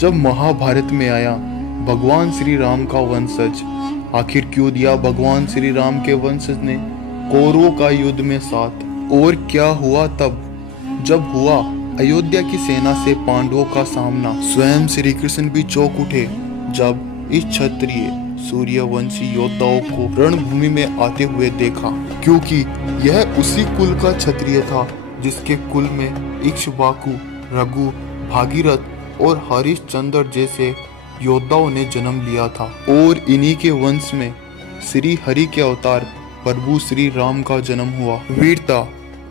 जब महाभारत में आया भगवान श्री राम का वंशज, आखिर क्यों दिया भगवान श्री राम के वंशज ने कौरवों का युद्ध में साथ? और क्या हुआ तब जब हुआ अयोध्या की सेना से पांडवों का सामना? स्वयं श्री कृष्ण भी चौंक उठे जब इस क्षत्रिय सूर्यवंशी योद्धाओं को रणभूमि में आते हुए देखा, क्योंकि यह उसी कुल का क्षत्रिय था जिसके कुल में इक्ष्वाकु, रघु, भागीरथ और हरिश्चंद्र जैसे योद्धाओं ने जन्म लिया था। और इन्हीं के वंश में श्री हरि के अवतार प्रभु श्री राम का जन्म हुआ। वीरता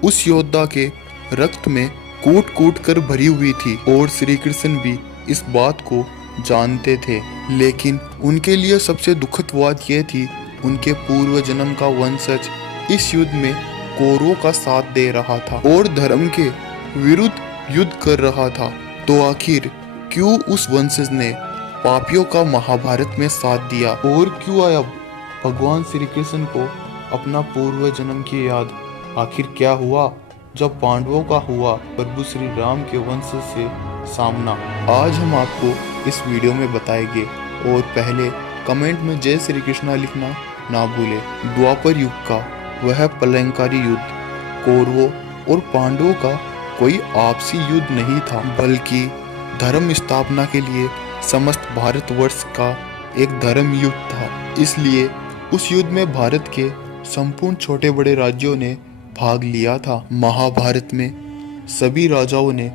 उस योद्धा के रक्त में कूट कूट कर भरी हुई थी और श्री कृष्ण भी इस बात को जानते थे, लेकिन उनके लिए सबसे दुखद बात यह थी उनके पूर्व जन्म का वंशज इस युद्ध में कौरवों का साथ दे रहा था और धर्म के विरुद्ध युद्ध कर रहा था। तो आखिर क्यों उस वंशज ने पापियों का महाभारत में साथ दिया? और क्यों आया भगवान श्री कृष्ण को अपना पूर्व जन्म की याद? आखिर क्या हुआ जब पांडवों का हुआ प्रभु श्री राम के वंशज से सामना? आज हम आपको इस वीडियो में बताएंगे। और पहले कमेंट में जय श्री कृष्णा लिखना ना भूले। द्वापर युग का वह प्रलयंकारी युद्ध कौरवों और पांडवों का कोई आपसी युद्ध नहीं था, बल्कि धर्म स्थापना के लिए समस्त भारतवर्ष का एक धर्म युद्ध था। इसलिए उस युद्ध में भारत के संपूर्ण छोटे बड़े राज्यों ने भाग लिया था। महाभारत में सभी राजाओं ने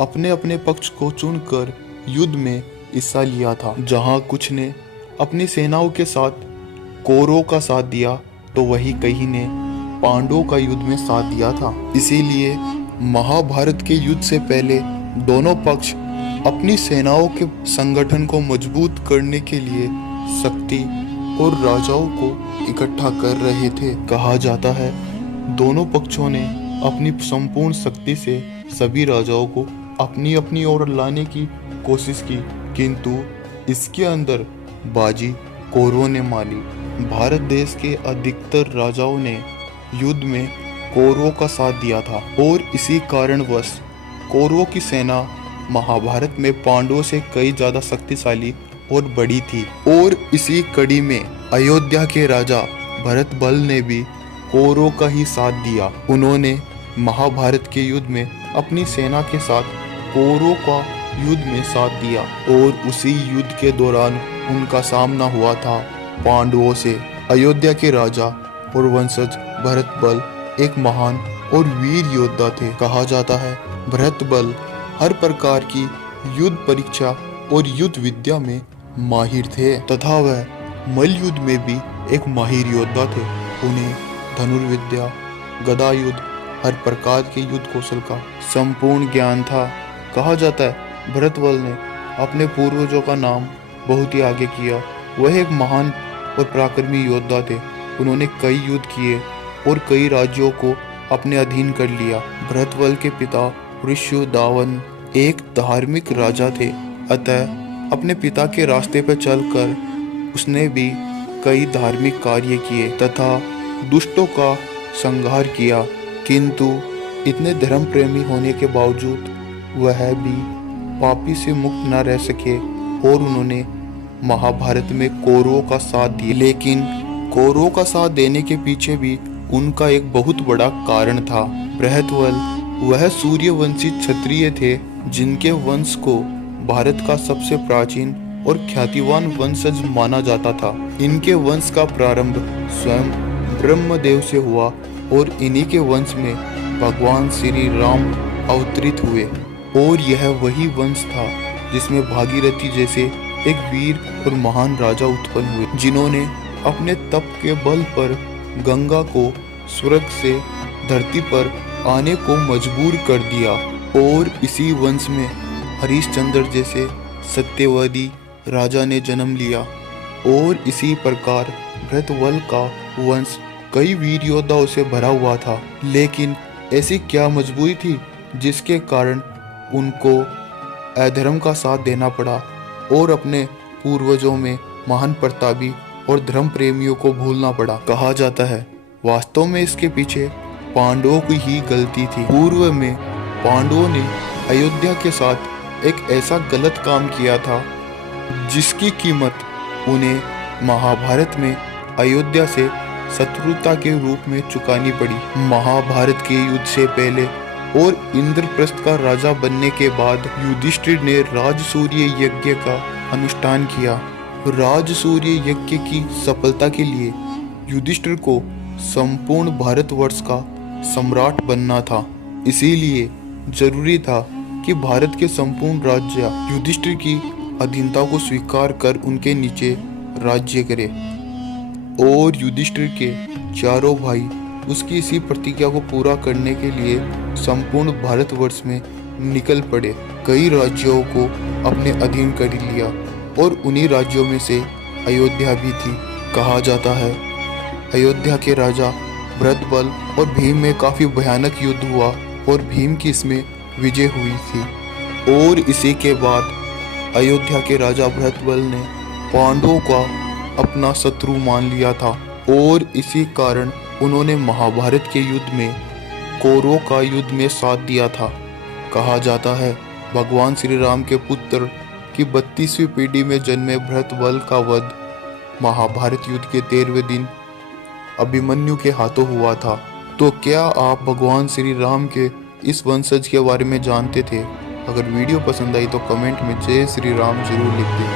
अपने अपने पक्ष को चुनकर युद्ध में हिस्सा लिया था। जहां कुछ ने अपनी सेनाओं के साथ कौरवों का साथ दिया तो वही कई ने पांडवों का युद्ध में साथ दिया था। इसीलिए महाभारत के युद्ध से पहले दोनों पक्ष अपनी सेनाओं के संगठन को मजबूत करने के लिए शक्ति और राजाओं को इकट्ठा कर रहे थे। कहा जाता है दोनों पक्षों ने अपनी संपूर्ण शक्ति से सभी राजाओं को अपनी अपनी ओर लाने की कोशिश की, किंतु इसके अंदर बाजी कौरवों ने मारी। भारत देश के अधिकतर राजाओं ने युद्ध में कौरवों का साथ दिया था और इसी कारणवश कौरवों की सेना महाभारत में पांडवों से कई ज्यादा शक्तिशाली और बड़ी थी। और इसी कड़ी में अयोध्या के राजा भरत बल ने भी कौरवों का ही साथ दिया। उन्होंने महाभारत के युद्ध में अपनी सेना के साथ कौरवों का युद्ध में साथ दिया और उसी युद्ध के दौरान उनका सामना हुआ था पांडवों से। अयोध्या के राजा और वंशज भरत बल एक महान और वीर योद्धा थे। कहा जाता है भरत बल हर प्रकार की युद्ध परीक्षा और युद्ध विद्या में माहिर थे तथा वह मल्ल युद्ध में भी एक माहिर योद्धा थे। उन्हें धनुर्विद्या, गदा युद्ध, हर प्रकार के युद्ध कौशल का संपूर्ण ज्ञान था। कहा जाता है भरत बल ने अपने पूर्वजों का नाम बहुत ही आगे किया। वह एक महान और पराक्रमी योद्धा थे। उन्होंने कई युद्ध किए और कई राज्यों को अपने अधीन कर लिया। भरत बल के पिता ऋष्युदावन एक धार्मिक राजा थे, अतः अपने पिता के रास्ते पर चलकर उसने भी कई धार्मिक कार्य किए तथा दुष्टों का संहार किया, किंतु इतने धर्म प्रेमी होने के बावजूद वह भी पापी से मुक्त न रह सके और उन्होंने महाभारत में कौरवों का साथ दिया। लेकिन कौरवों का साथ देने के पीछे भी उनका एक बहुत बड़ा कारण था। बृहद्बल वह सूर्यवंशी क्षत्रिय थे जिनके वंश को भारत का सबसे प्राचीन और ख्यातिवान वंशज माना जाता था। इनके वंश का प्रारंभ स्वयं ब्रह्मदेव से हुआ और इन्हीं के वंश में भगवान श्री राम अवतरित हुए। और यह वही वंश था जिसमें भागीरथी जैसे एक वीर और महान राजा उत्पन्न हुए, जिन्होंने अपने तप के बल पर गंगा को स्वर्ग से धरती पर आने को मजबूर कर दिया। और इसी वंश में हरिश्चंद्र जैसे सत्यवादी राजा ने जन्म लिया। और इसी प्रकार भरतबल का वंश कई वीर योद्धाओं से भरा हुआ था। लेकिन ऐसी क्या मजबूरी थी जिसके कारण उनको अधर्म का साथ देना पड़ा और अपने पूर्वजों में महान प्रतापी और धर्म प्रेमियों को भूलना पड़ा? कहा जाता है वास्तव में इसके पीछे पांडवों की ही गलती थी। पूर्व में पांडवों ने अयोध्या के साथ एक ऐसा गलत काम किया था जिसकी कीमत उन्हें महाभारत में अयोध्या से शत्रुता के रूप में चुकानी पड़ी। महाभारत के युद्ध से पहले और इंद्रप्रस्थ का राजा बनने के बाद युधिष्ठिर ने राजसूय यज्ञ का अनुष्ठान किया। राजसूय यज्ञ की सफलता के लिए युधिष्ठिर को संपूर्ण भारतवर्ष का सम्राट बनना था। इसीलिए जरूरी था कि भारत के संपूर्ण राज्य युधिष्ठिर की अधीनता को स्वीकार कर उनके नीचे राज्य करे। और युधिष्ठिर के चारों भाई उसकी इसी प्रतिज्ञा को पूरा करने के लिए संपूर्ण भारतवर्ष में निकल पड़े। कई राज्यों को अपने अधीन कर लिया और उन्हीं राज्यों में से अयोध्या भी थी। कहा जाता है अयोध्या के राजा भरतबल और भीम में काफी भयानक युद्ध हुआ और भीम की इसमें विजय हुई थी। और इसी के बाद अयोध्या के राजा भरतबल ने पांडवों का अपना शत्रु मान लिया था और इसी कारण उन्होंने महाभारत के युद्ध में कौरवों का युद्ध में साथ दिया था। कहा जाता है भगवान श्री राम के पुत्र की 32वीं पीढ़ी में जन्मे भरतबल का वध महाभारत युद्ध के 13वें दिन अभिमन्यु के हाथों हुआ था। तो क्या आप भगवान श्री राम के इस वंशज के बारे में जानते थे? अगर वीडियो पसंद आई तो कमेंट में जय श्री राम जरूर लिख दें।